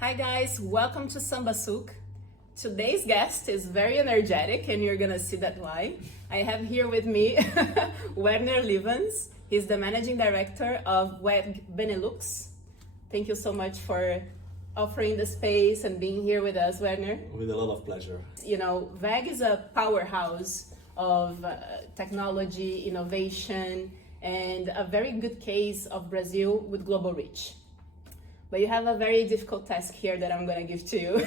Hi guys, welcome to Samba Souq. Today's guest is very energetic and you're gonna see that why. I have here with me Werner Lievens. He's the managing director of WEG BENELUX. Thank you so much for offering the space and being here with us, Werner. With a lot of pleasure. You know, WEG is a powerhouse of technology, innovation, and a very good case of Brazil with global reach. But you have a very difficult task here that I'm going to give to you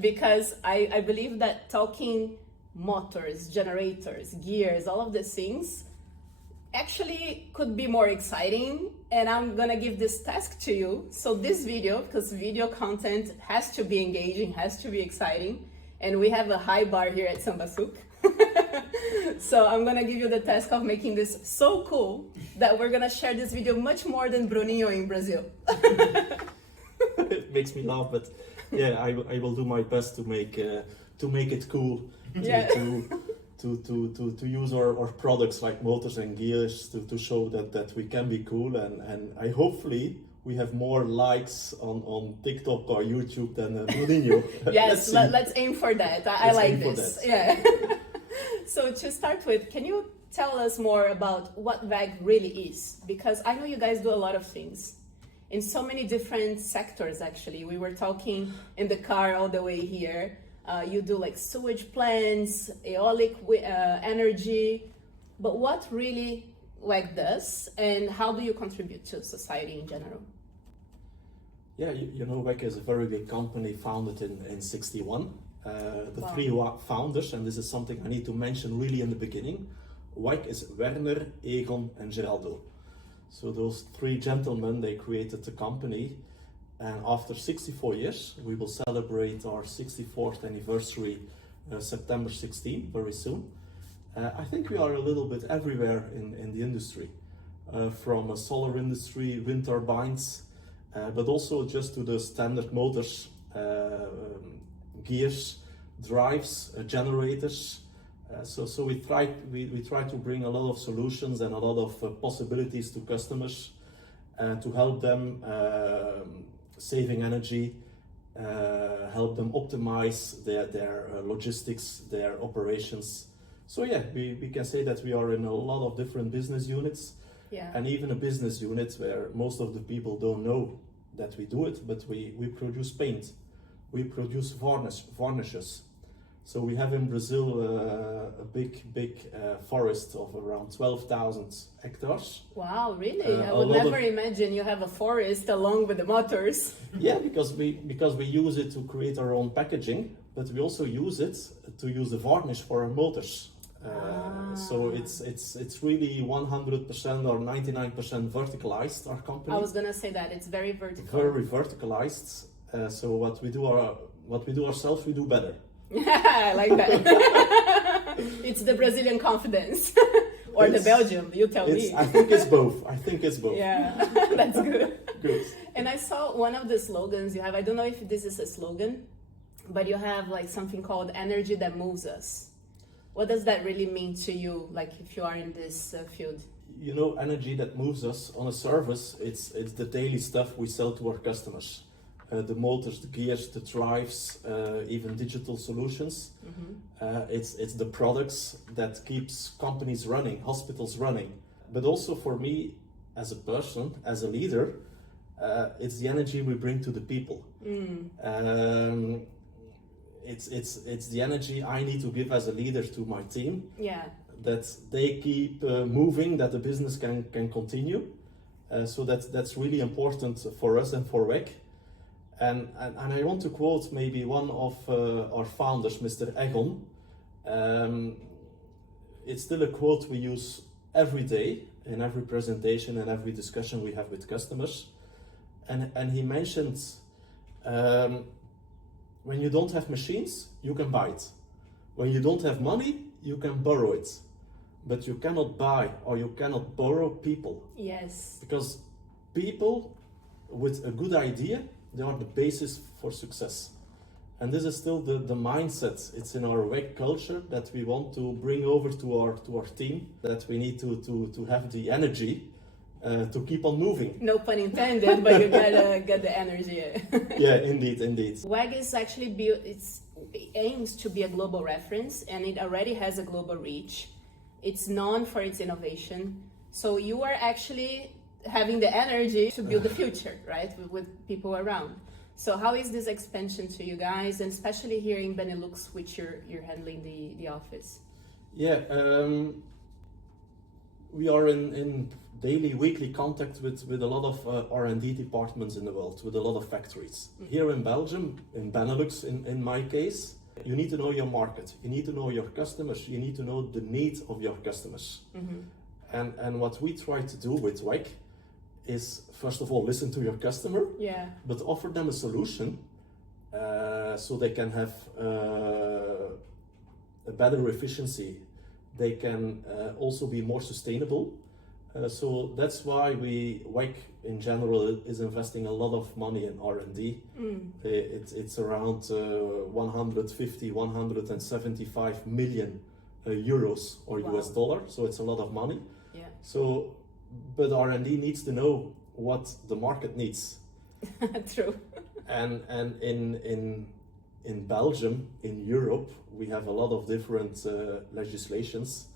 because I believe that talking motors, generators, gears, all of these things actually could be more exciting, and I'm going to give this task to you. So this video, because video content has to be engaging, has to be exciting, and we have a high bar here at Samba Souq. So I'm gonna give you the task of making this so cool that we're gonna share this video much more than Bruninho in Brazil. It makes me laugh, but yeah, I will do my best to make it cool. Yeah. To use our products like motors and gears to show that we can be cool, and I hopefully we have more likes on TikTok or YouTube than Bruninho. Yes, let's aim for that. I like this. Yeah. So to start with, can you tell us more about what WEG really is? Because I know you guys do a lot of things in so many different sectors, actually. We were talking in the car all the way here. You do like sewage plants, aeolic energy, but what really WEG does and how do you contribute to society in general? Yeah, you know, WEG is a very big company founded in 61. The Wow. three founders, and this is something I need to mention really in the beginning, WEG is Werner, Egon and Geraldo. So those three gentlemen, they created the company, and after 64 years, we will celebrate our 64th anniversary September 16, very soon. I think we are a little bit everywhere in the industry, from a solar industry, wind turbines, but also just to the standard motors, gears, drives, generators. So we try to bring a lot of solutions and a lot of possibilities to customers to help them saving energy, help them optimize their logistics, their operations. So yeah, we can say that we are in a lot of different business units, Yeah. and even a business unit where most of the people don't know that we do it, but we produce paint. We produce varnishes. So we have in Brazil a big forest of around 12,000 hectares. Wow, really? I A would lot never of- imagine you have a forest along with the motors. Yeah, because we use it to create our own packaging, but we also use it to use the varnish for our motors. So it's really 100% or 99% verticalized, our company. I was gonna say that it's very vertical. Very verticalized. So what we do ourselves, we do better. I like that. It's the Brazilian confidence. Or the Belgian, you tell me. I think it's both. Yeah, that's good. Good. And I saw one of the slogans you have, I don't know if this is a slogan, but you have like something called energy that moves us. What does that really mean to you, like if you are in this field? You know, energy that moves us on a service, it's the daily stuff we sell to our customers. The motors, the gears, the drives, even digital solutions. Mm-hmm. It's the products that keeps companies running, hospitals running. But also for me, as a person, as a leader, it's the energy we bring to the people. It's the energy I need to give as a leader to my team. Yeah. That they keep moving, that the business can continue. So that's really important for us and for WEG. And I want to quote maybe one of our founders, Mr. Egon. It's still a quote we use every day in every presentation and every discussion we have with customers. And he mentioned, when you don't have machines, you can buy it. When you don't have money, you can borrow it. But you cannot buy or you cannot borrow people. Yes. Because people with a good idea, they are the basis for success. And this is still the mindset. It's in our WEG culture that we want to bring over to our team, that we need to have the energy to keep on moving. No pun intended, but you gotta get the energy. Yeah, indeed. WEG is actually built, it aims to be a global reference, and it already has a global reach. It's known for its innovation. So you are actually having the energy to build the future, right, with people around. So how is this expansion to you guys, and especially here in BENELUX, which you're handling the office? Yeah, we are in daily, weekly contact with a lot of R&D departments in the world, with a lot of factories. Mm-hmm. Here in Belgium, in BENELUX in my case, you need to know your market, you need to know your customers, you need to know the needs of your customers. Mm-hmm. And what we try to do with WEG is, first of all, listen to your customer, but offer them a solution so they can have a better efficiency. They can also be more sustainable. So that's why WEG in general is investing a lot of money in R&D. It's around 150, 175 million euros or US dollar. So it's a lot of money. Yeah. So, but R&D needs to know what the market needs. True. And in Belgium, in Europe, we have a lot of different legislations,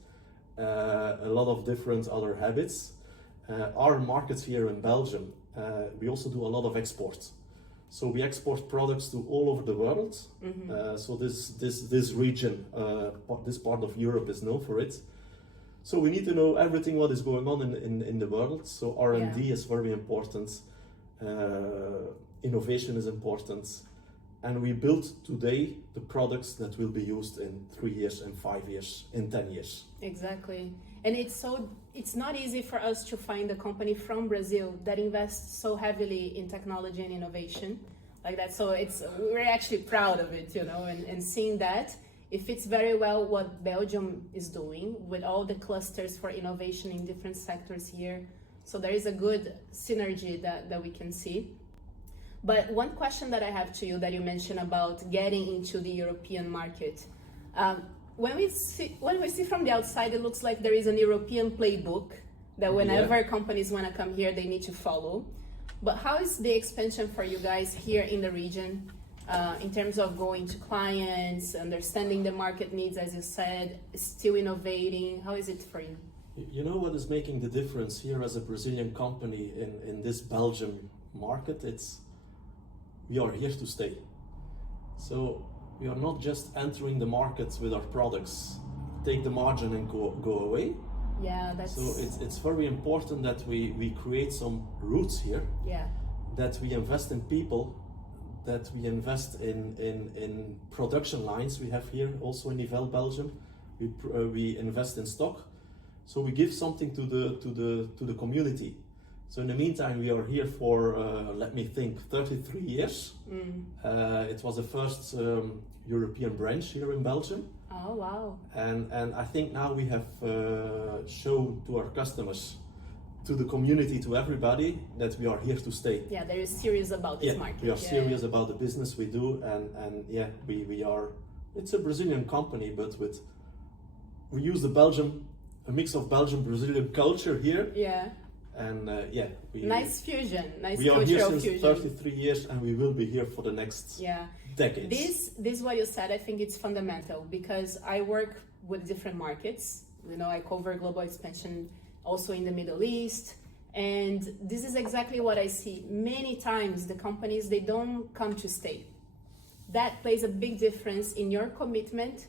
a lot of different other habits. Our markets here in Belgium, we also do a lot of export. So we export products to all over the world. Mm-hmm. So this region, this part of Europe is known for it. So we need to know everything what is going on in the world. So R&D is very important. Innovation is important. And we build today the products that will be used in 3 years, in 5 years, in 10 years. Exactly. And it's not easy for us to find a company from Brazil that invests so heavily in technology and innovation like that. So we're actually proud of it, and seeing that it fits very well what Belgium is doing with all the clusters for innovation in different sectors here. So there is a good synergy that we can see. But one question that I have to you that you mentioned about getting into the European market. When we see from the outside, it looks like there is an European playbook that whenever companies want to come here, they need to follow. But how is the expansion for you guys here in the region in terms of going to clients, understanding the market needs, as you said, still innovating? How is it for you? You know what is making the difference here as a Brazilian company in this Belgian market? We are here to stay. So we are not just entering the markets with our products, take the margin and go away. Yeah, that's... So it's very important that we create some roots here. Yeah. That we invest in people, that we invest in production lines we have here also in Nivelles, Belgium. We invest in stock. So we give something to the community. So in the meantime, we are here for, let me think, 33 years. It was the first European branch here in Belgium. Oh, wow. And I think now we have shown to our customers, to the community, to everybody, that we are here to stay. Yeah, they're serious about this market. We are serious about the business we do, and we are, it's a Brazilian company, but we use a mix of Belgian-Brazilian culture here. Yeah. And nice fusion, nice we are here since fusion. 33 years, and we will be here for the next decades. This what you said, I think it's fundamental, because I work with different markets. I cover global expansion also in the Middle East, and this is exactly what I see. Many times the companies, they don't come to stay. That plays a big difference in your commitment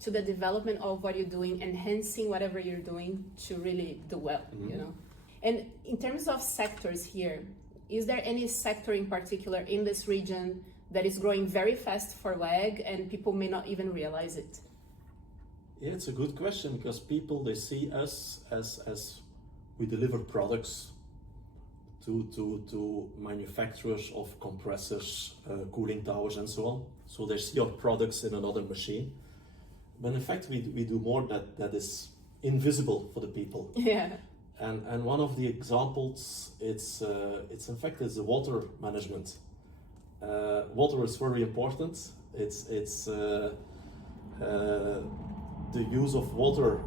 to the development of what you're doing, enhancing whatever you're doing to really do well, And in terms of sectors here, is there any sector in particular in this region that is growing very fast for WEG and people may not even realize it? Yeah, it's a good question, because people, they see us as we deliver products to manufacturers of compressors, cooling towers and so on. So they see our products in another machine. But in fact, we do more that is invisible for the people. Yeah. And one of the examples, it's the water management. Water is very important. It's the use of water,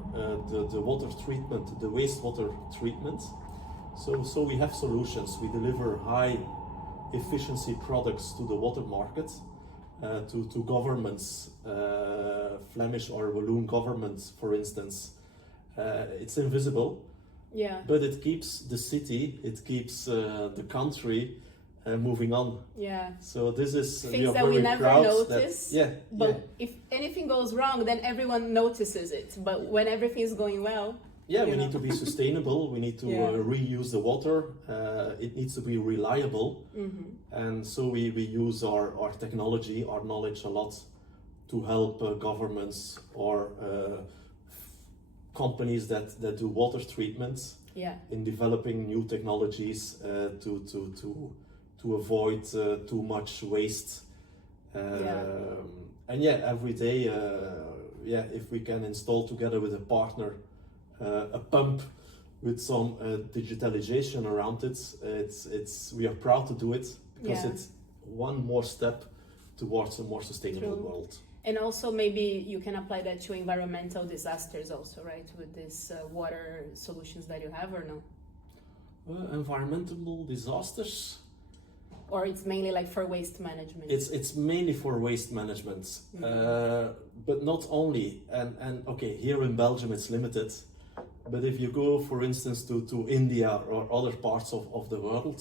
the water treatment, the wastewater treatment. So we have solutions. We deliver high efficiency products to the water market, to governments, Flemish or Walloon governments, for instance. It's invisible, Yeah. but it keeps the city, it keeps the country moving on. Yeah. So this is Things are that we very never proud notice. But yeah. if anything goes wrong, then everyone notices it. But when everything is going well, Yeah, you we know. need to be sustainable. We need to Yeah. reuse the water. It needs to be reliable. And so we use our technology, our knowledge a lot to help governments or companies that do water treatments yeah. in developing new technologies to avoid too much waste. And yeah, every day, if we can install together with a partner a pump with some digitalization around it, we are proud to do it because Yeah. it's one more step towards a more sustainable True. world. And also maybe you can apply that to environmental disasters also, right? With these water solutions that you have, or no? Environmental disasters, Or it's mainly like for waste management? it's mainly for waste management, but not only. And okay, here in Belgium it's limited, but if you go, for instance, to India or other parts of the world,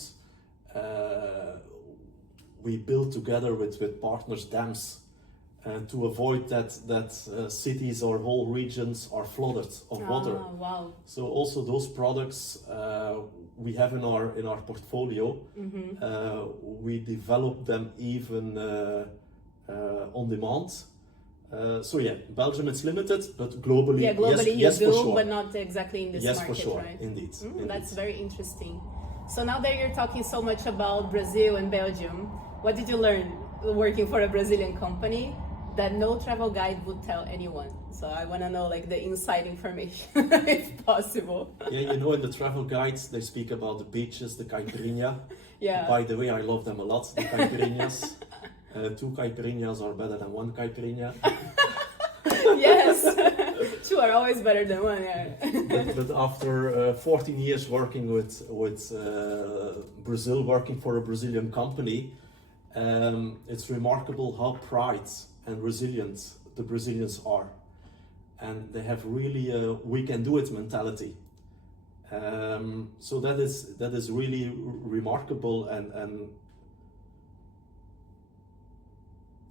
we build together with partners dams to avoid that cities or whole regions are flooded of water. Wow. So also those products we have in our portfolio. We develop them even on demand. So yeah, Belgium it's limited, but globally, Yeah, globally yes, you do, for sure. but not exactly in this Yes, market, for sure, right? indeed. Indeed. That's very interesting. So now that you're talking so much about Brazil and Belgium, what did you learn working for a Brazilian company that no travel guide would tell anyone? So I want to know like the inside information, if possible. Yeah, you know, in the travel guides, they speak about the beaches, the caipirinha. Yeah. By the way, I love them a lot, the caipirinhas. 2 caipirinhas are better than 1 caipirinha. Yes, 2 are always better than 1. Yeah. But after 14 years working with Brazil, working for a Brazilian company, it's remarkable how proud and resilient the Brazilians are. And they have really a we can do it mentality. So that is really remarkable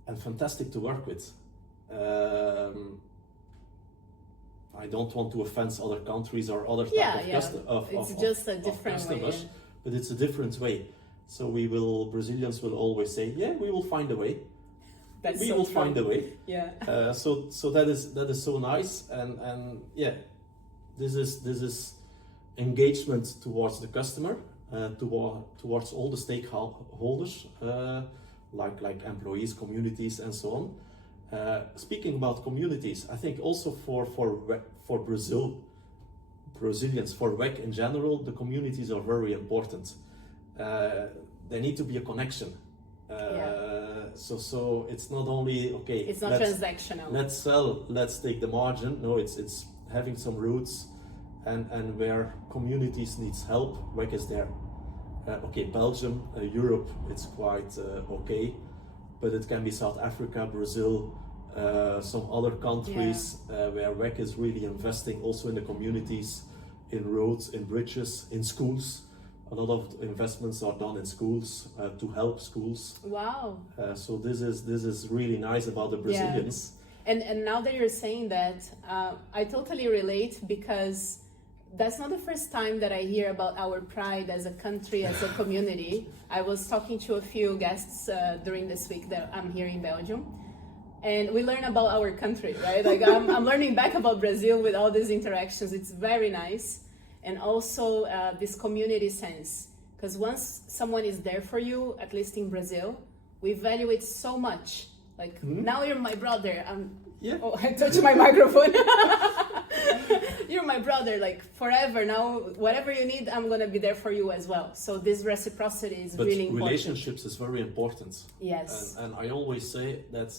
and fantastic to work with. I don't want to offend other countries or other type It's just a different customers, way. but it's a different way. So Brazilians will always say, yeah, we will find a way. That's We so will true. find a way. Yeah. So that is so nice, and yeah, this is engagement towards the customer, towards all the stakeholders, like employees, communities, and so on. Speaking about communities, I think also for Brazilians, for WEG in general, the communities are very important. There need to be a connection. So it's not only okay. It's not transactional. Let's sell. Let's take the margin. No, it's having some roots, and where communities needs help, WEG is there. Okay, Belgium, Europe, it's quite okay, but it can be South Africa, Brazil, some other countries where WEG is really investing also in the communities, in roads, in bridges, in schools. A lot of investments are done in schools to help schools. Wow. So this is really nice about the Brazilians. And now that you're saying that, I totally relate, because that's not the first time that I hear about our pride as a country, as a community. I was talking to a few guests during this week that I'm here in Belgium, and we learn about our country, right? Like I'm learning back about Brazil with all these interactions. It's very nice. And also this community sense, because once someone is there for you, at least in Brazil, we value it so much. Like, now you're my brother. Oh, I touched my microphone. You're my brother, like forever. Now, whatever you need, I'm gonna be there for you as well. So this reciprocity is really important. But relationships is very important. Yes. And I always say that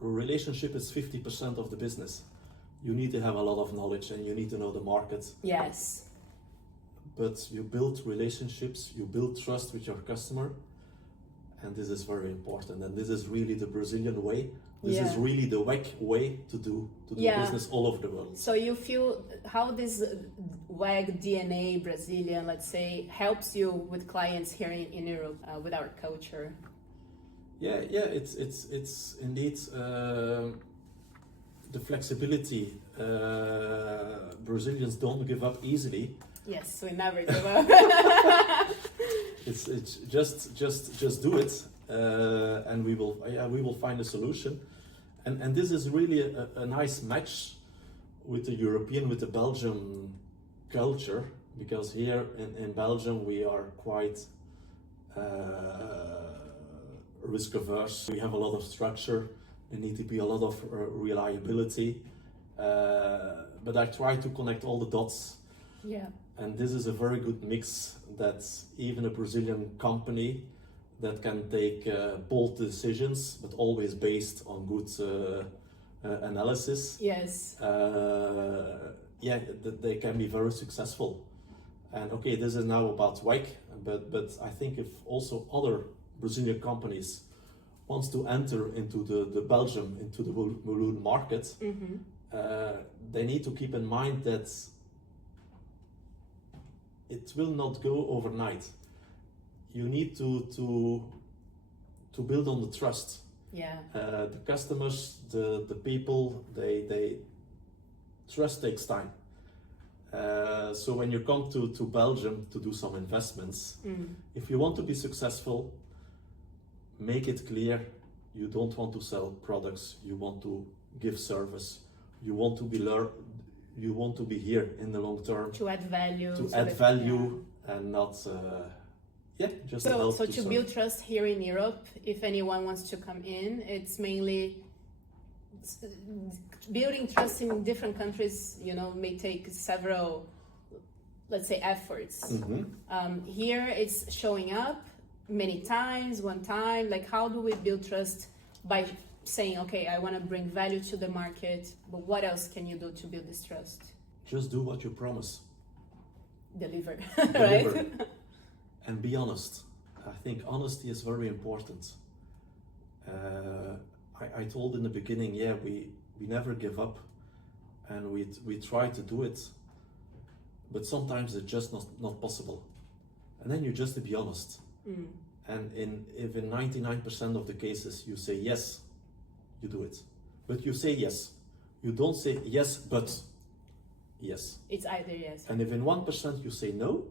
a relationship is 50% of the business. You need to have a lot of knowledge and you need to know the market. Yes. but you build relationships, you build trust with your customer, and this is very important. And this is really the Brazilian way. This is really the WEG way to do business all over the world. So you feel how this WEG DNA Brazilian, let's say, helps you with clients here in Europe with our culture? Yeah, it's indeed the flexibility. Brazilians don't give up easily. Yes, we never give up. It's just do it, and we will find a solution. And this is really a nice match with the European, with the Belgian culture, because here in Belgium we are quite risk averse. We have a lot of structure. There need to be a lot of reliability. But I try to connect all the dots. Yeah. And this is a very good mix that even a Brazilian company that can take bold decisions, but always based on good analysis. Yes. They can be very successful. And okay, this is now about WEG, but I think if also other Brazilian companies wants to enter into the Belgium, into the balloon market, they need to keep in mind that it will not go overnight. You need to build on the trust. Yeah. The customers, the people, they trust takes time. So when you come to Belgium to do some investments, if you want to be successful, make it clear you don't want to sell products, you want to give service, you want to be here in the long term. To add value. And not just so to build trust here in Europe, if anyone wants to come in, it's mainly building trust in different countries, may take several, let's say, efforts. Here it's showing up many times, one time. Like, how do we build trust? By saying, okay, I want to bring value to the market, but what else can you do to build this trust? Just do what you promise. Deliver. Right? And be honest. I think honesty is very important. I told in the beginning, we never give up, and we try to do it, but sometimes it's just not possible. And then you just to be honest. And if in 99% of the cases you say yes, you do it. But you say yes. You don't say yes, but yes. It's either yes. And if in 1% you say no,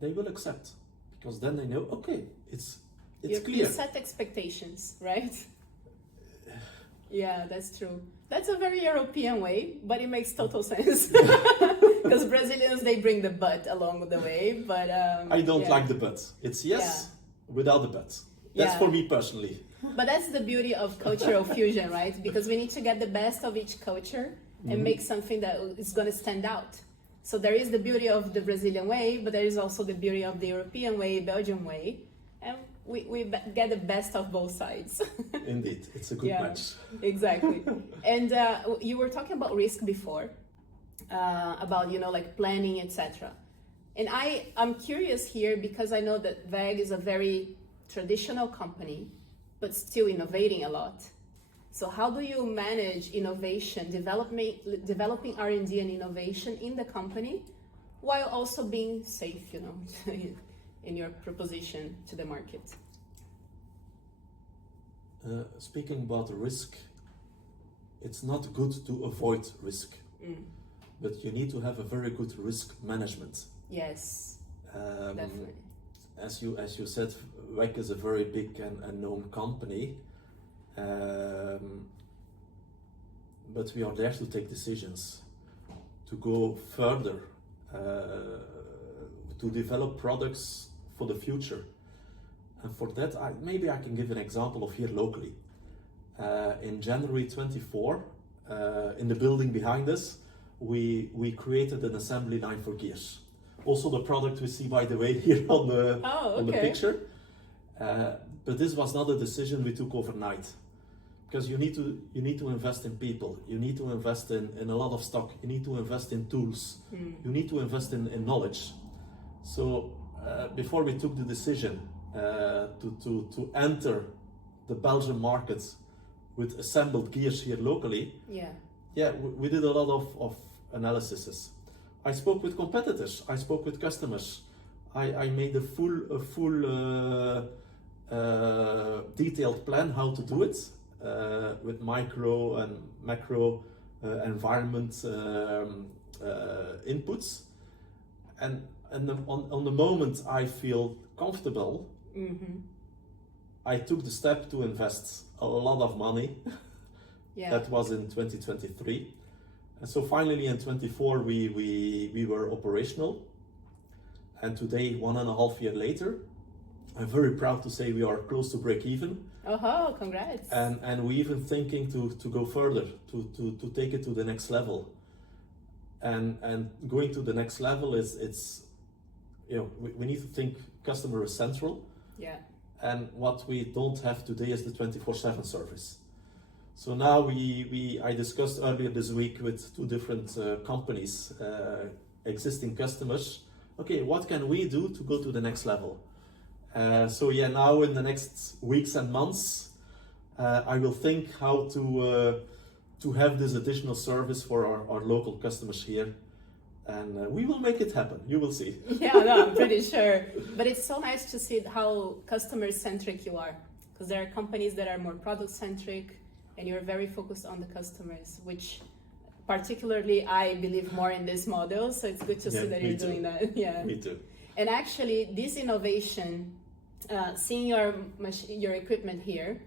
they will accept, because then they know, okay, it's clear. You set expectations, right? Yeah, that's true. That's a very European way, but it makes total sense. Because Brazilians, they bring the but along the way, but... I don't like the but. It's yes without the but. That's for me personally. But that's the beauty of cultural fusion, right? Because we need to get the best of each culture and make something that is going to stand out. So there is the beauty of the Brazilian way, but there is also the beauty of the European way, Belgian way. And we get the best of both sides. Indeed, it's a good match. Exactly. And you were talking about risk before, about, like planning, etc. And I'm curious here because I know that WEG is a very traditional company, but still innovating a lot. So how do you manage innovation, developing R&D and innovation in the company, while also being safe, in your proposition to the market? Speaking about risk, it's not good to avoid risk, but you need to have a very good risk management. Yes, definitely. As you said, WEG is a very big and known company, but we are there to take decisions, to go further, to develop products for the future. And for that, maybe I can give an example of here locally. In January 24, in the building behind us, we created an assembly line for gears. Also the product we see, by the way, here on the picture. But this was not a decision we took overnight, because you need to invest in people, you need to invest in a lot of stock, you need to invest in tools, you need to invest in knowledge. So before we took the decision to enter the Belgian market with assembled gears here locally, we did a lot of analyses. I spoke with competitors, I spoke with customers, I made a full detailed plan how to do it with micro and macro environment inputs, and on the moment I feel comfortable, I took the step to invest a lot of money. That was in 2023, and so finally in 24 we were operational, and today, 1.5 years later, I'm very proud to say we are close to break even. Oh, congrats! And we're even thinking to go further, to take it to the next level. And going to the next level it's we need to think customer is central. And what we don't have today is the 24/7 service. So now I discussed earlier this week with 2 different companies, existing customers. Okay, what can we do to go to the next level? So now in the next weeks and months, I will think how to have this additional service for our local customers here, and we will make it happen. You will see. I'm pretty sure. But it's so nice to see how customer-centric you are, because there are companies that are more product-centric, and you're very focused on the customers, which particularly I believe more in this model. So it's good to see that you're doing that. Me too. And actually, this innovation, seeing your equipment here,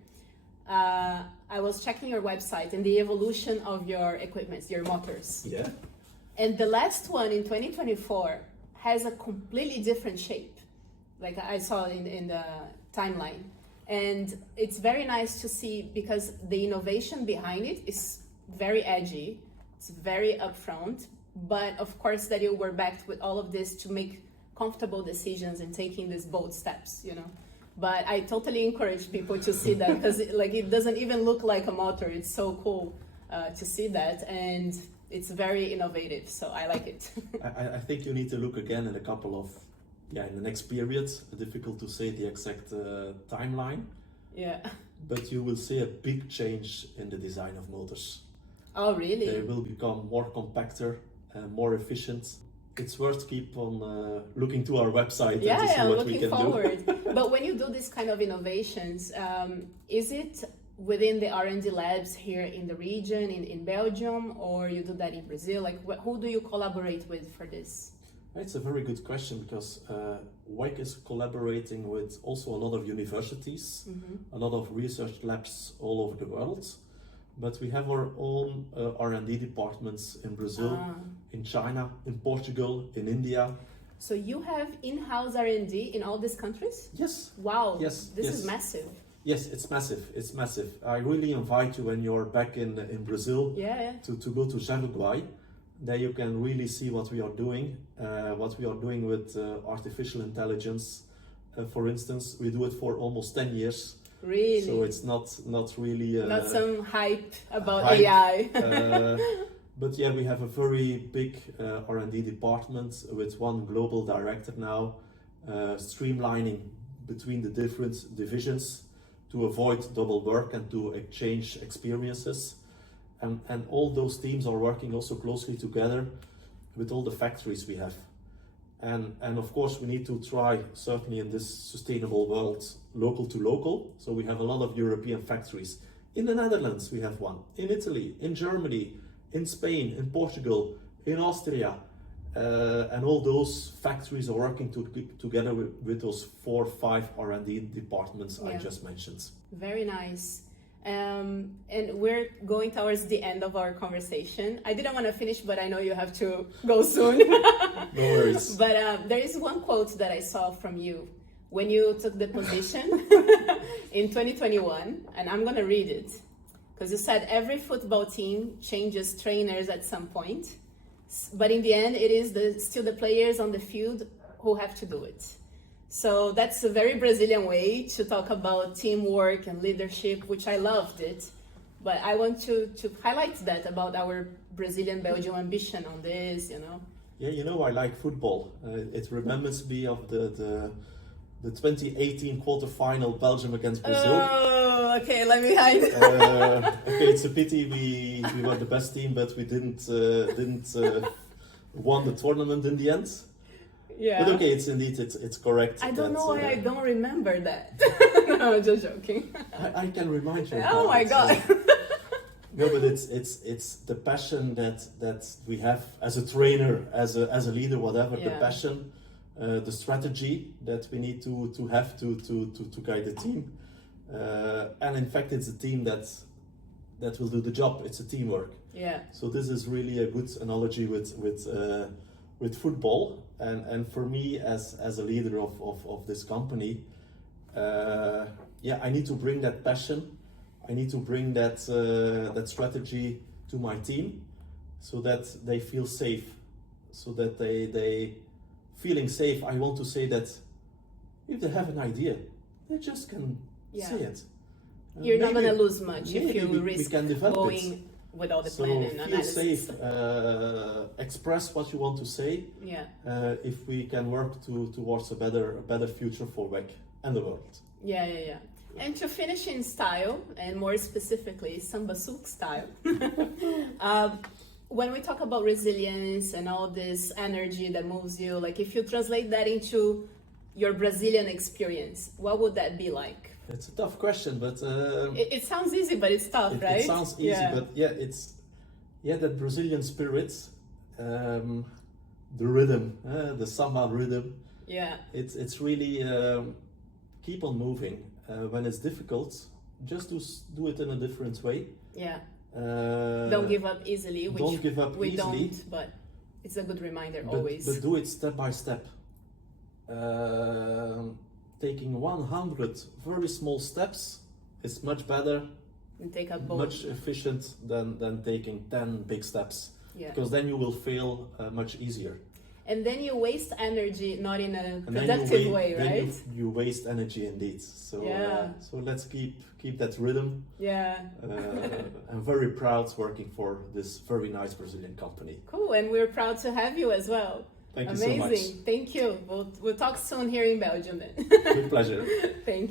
I was checking your website and the evolution of your equipment, your motors. And the last one in 2024 has a completely different shape, like I saw in the timeline. And it's very nice to see, because the innovation behind it is very edgy, it's very upfront, but of course that you were backed with all of this to make comfortable decisions and taking these bold steps, But I totally encourage people to see that, because it doesn't even look like a motor. It's so cool to see that, and it's very innovative, so I like it. I think you need to look again in a couple of, in the next period. Difficult to say the exact timeline. But you will see a big change in the design of motors. Oh, really? They will become more compactor and more efficient. It's worth keep on looking to our website and to see what we can forward. But when you do this kind of innovations, is it within the R&D labs here in the region, in Belgium, or you do that in Brazil? Like, who do you collaborate with for this? It's a very good question, because WEG is collaborating with also a lot of universities, a lot of research labs all over the world. But we have our own R&D departments in Brazil, in China, in Portugal, in India. So you have in-house R&D in all these countries? Yes. Wow. Yes. This is massive. Yes, it's massive. It's massive. I really invite you, when you're back in Brazil, to go to Jaraguai. There you can really see what we are doing with artificial intelligence. For instance, we do it for almost 10 years. Really? So it's not really not some hype about AI. But we have a very big R&D department with one global director now, streamlining between the different divisions to avoid double work and to exchange experiences. And all those teams are working also closely together with all the factories we have. And of course we need to try, certainly in this sustainable world, local to local. So we have a lot of European factories. In the Netherlands we have one, in Italy, in Germany, in Spain, in Portugal, in Austria. And all those factories are working together with those 4 or 5 R&D departments I just mentioned. Very nice. And we're going towards the end of our conversation. I didn't want to finish, but I know you have to go soon. No worries. But there is one quote that I saw from you when you took the position in 2021, and I'm going to read it, because you said every football team changes trainers at some point, but in the end it is still the players on the field who have to do it. So that's a very Brazilian way to talk about teamwork and leadership, which I loved it. But I want to highlight that about our Brazilian-Belgian ambition on this, Yeah, you know, I like football. It remembers me of the 2018 quarterfinal, Belgium against Brazil. Oh, okay, let me hide. Okay, it's a pity we were the best team, but we didn't won the tournament in the end. Yeah. But okay, it's correct. I don't that, know why I don't remember that. No, I'm just joking. I can remind you. Oh my god. No, but it's the passion that we have as a trainer, as a leader, whatever. The Yeah. passion, the strategy that we need to have to guide the team, and in fact, it's a team that will do the job. It's a teamwork. Yeah. So this is really a good analogy with football, and for me as a leader of this company, I need to bring that passion. I need to bring that strategy to my team, so that they feel safe, so that they feeling safe. I want to say that if they have an idea, they just can say it. You're not Maybe- going to lose much if you we risk can develop going it. without the So plan and feel analysis. safe, express what you want to say. Yeah. If we can work towards a better future for WEG and the world. Yeah. And to finish in style, and more specifically, Samba Souq style, when we talk about resilience and all this energy that moves you, like if you translate that into your Brazilian experience, what would that be like? It's a tough question, but It sounds easy, but it's tough, right? It sounds easy, but that Brazilian spirit, the rhythm, the Samba rhythm. Yeah. It's really keep on moving. When it's difficult, just do it in a different way. Yeah. Don't give up easily. Which don't give up we easily. don't, but it's a good reminder always. But do it step by step. Taking 100 very small steps is much better, And take a bold. much efficient than taking 10 big steps. Yeah. Because then you will fail much easier. And then you waste energy not in a And productive way, then right? you waste energy indeed. So Yeah. so let's keep that rhythm. Yeah. I'm very proud working for this very nice Brazilian company. Cool. And we're proud to have you as well. Thank you Amazing. so much. Thank you. We'll talk soon here in Belgium then. With pleasure. Thank you.